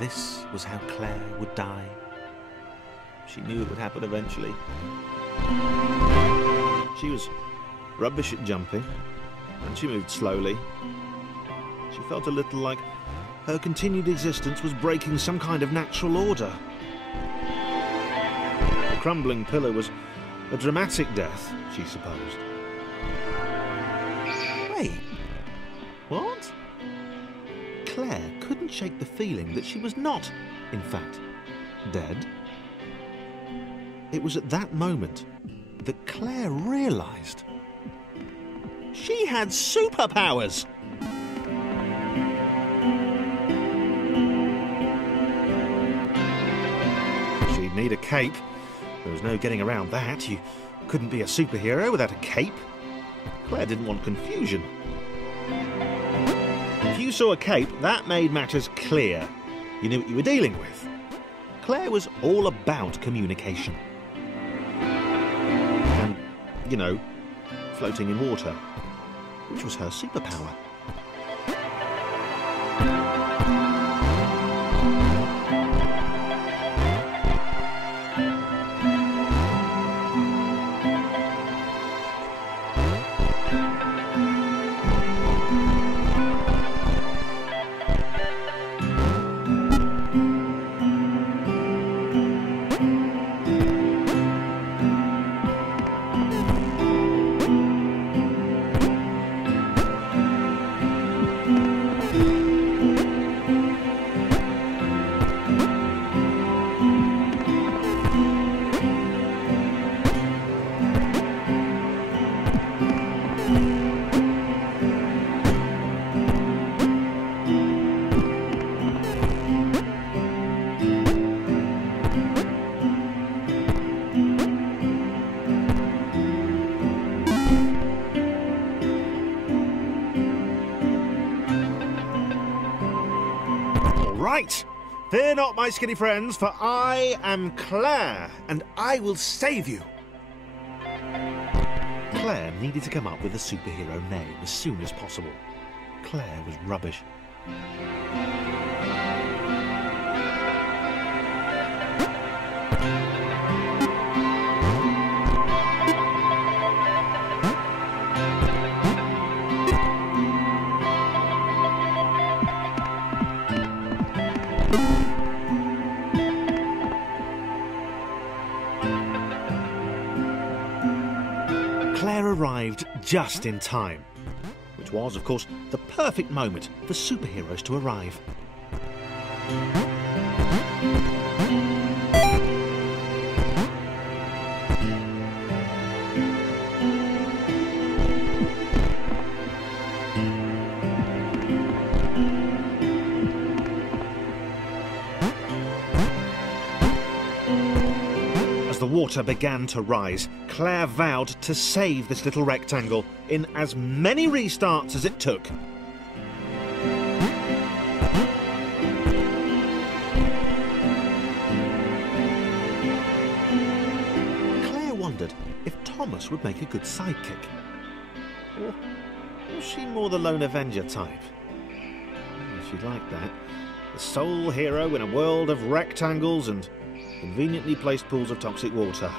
This was how Claire would die. She knew it would happen eventually. She was rubbish at jumping, and she moved slowly. She felt a little like her continued existence was breaking some kind of natural order. The crumbling pillar was a dramatic death, she supposed. Wait, what? Claire couldn't shake the feeling that she was not, in fact, dead. It was at that moment that Claire realised she had superpowers. She'd need a cape. There was no getting around that. You couldn't be a superhero without a cape. Claire didn't want confusion. If you saw a cape, that made matters clear. You knew what you were dealing with. Claire was all about communication. And, you know, floating in water, which was her superpower. Right! Fear not, my skinny friends, for I am Claire, and I will save you! Claire needed to come up with a superhero name as soon as possible. Claire was rubbish. Claire arrived just in time, which was, of course, the perfect moment for superheroes to arrive. The water began to rise. Claire vowed to save this little rectangle in as many restarts as it took. Claire wondered if Thomas would make a good sidekick. Or was she more the lone Avenger type? She'd like that. The sole hero in a world of rectangles and conveniently placed pools of toxic water.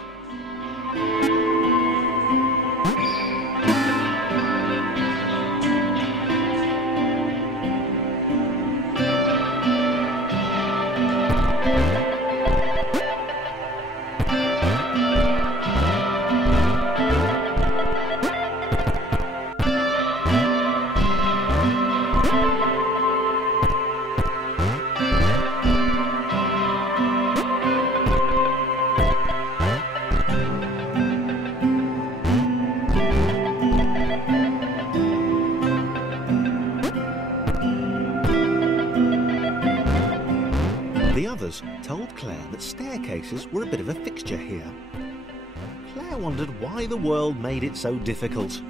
The others told Claire that staircases were a bit of a fixture here. Claire wondered why the world made it so difficult.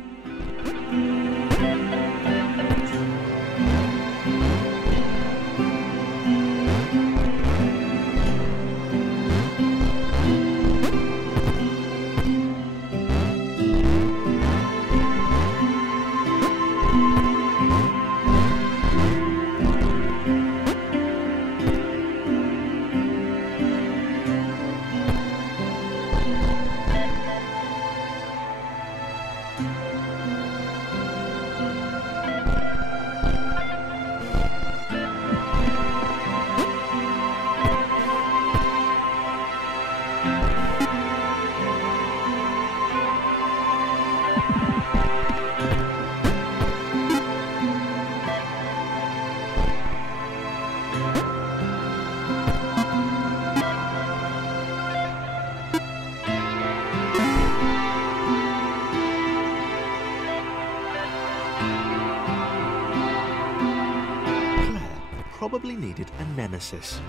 probably needed a nemesis.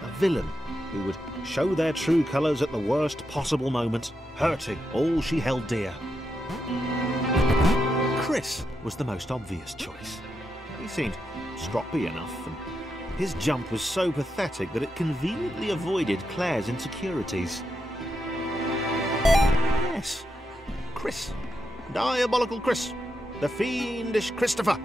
A villain who would show their true colours at the worst possible moment, hurting all she held dear. Chris was the most obvious choice. He seemed stroppy enough, and his jump was so pathetic that it conveniently avoided Claire's insecurities. Yes, Chris. Diabolical Chris. The fiendish Christopher.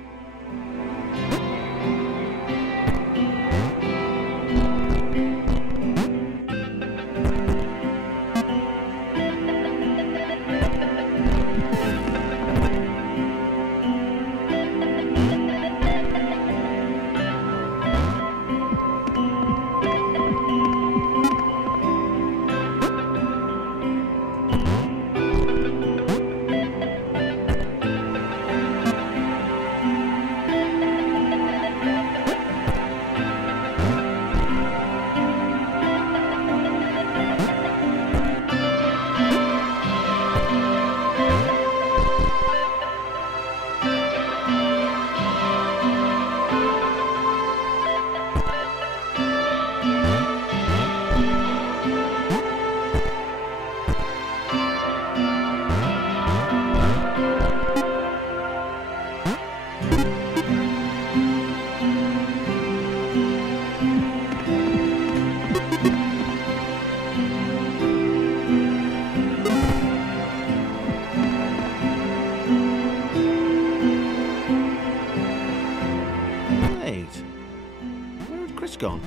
Gone?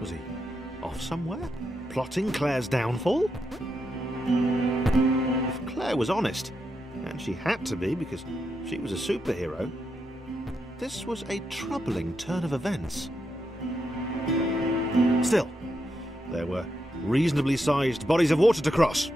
Was he off somewhere? Plotting Claire's downfall? If Claire was honest, and she had to be because she was a superhero, this was a troubling turn of events. Still, there were reasonably sized bodies of water to cross.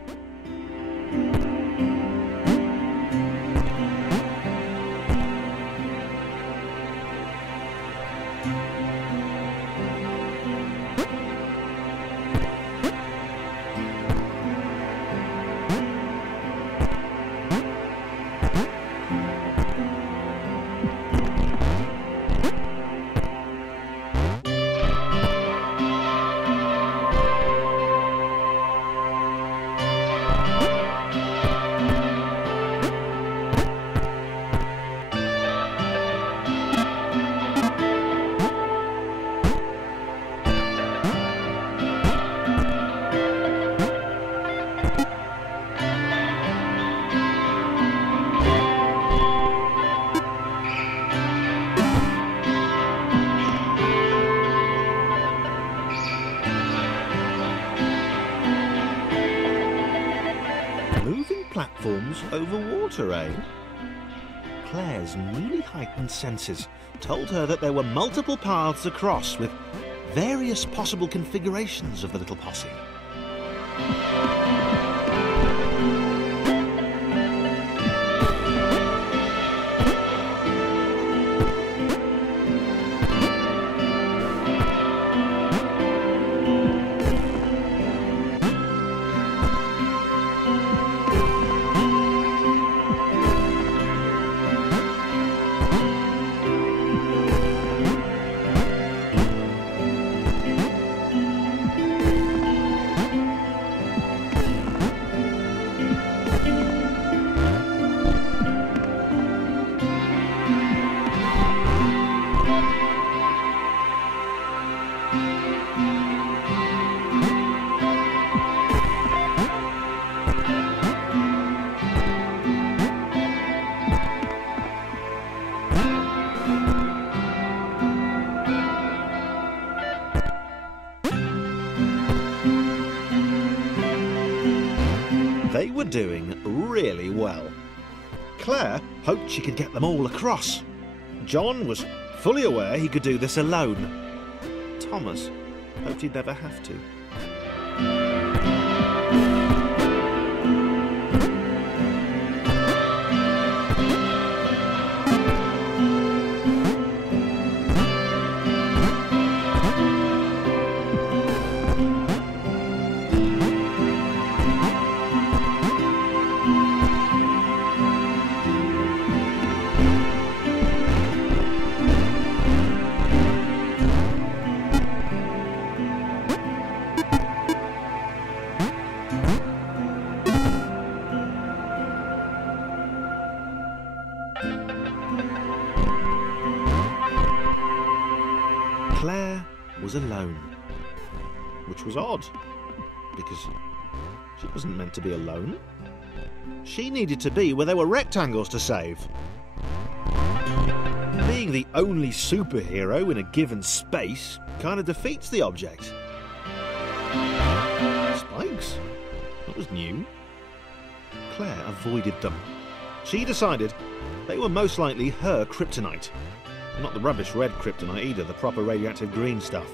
Platforms over water, eh? Claire's newly heightened senses told her that there were multiple paths across with various possible configurations of the little posse. They were doing really well. Claire hoped she could get them all across. John was fully aware he could do this alone. Thomas hoped he'd never have to. Claire was alone. Which was odd, because she wasn't meant to be alone. She needed to be where there were rectangles to save. Being the only superhero in a given space kind of defeats the object. Spikes? That was new. Claire avoided them. She decided they were most likely her kryptonite. Not the rubbish red kryptonite either, the proper radioactive green stuff.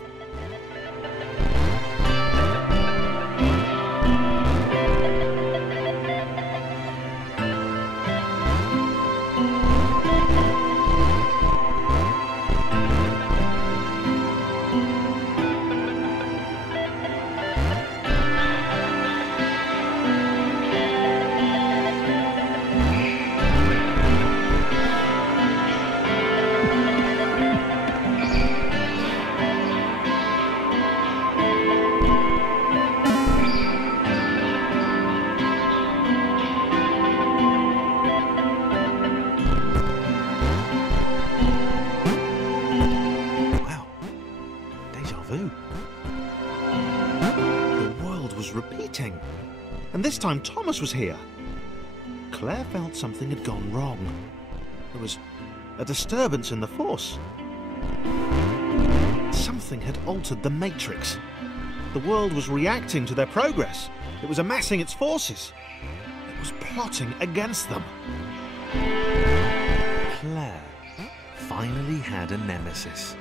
Repeating. And this time Thomas was here. Claire felt something had gone wrong. There was a disturbance in the Force. Something had altered the Matrix. The world was reacting to their progress. It was amassing its forces. It was plotting against them. Claire finally had a nemesis.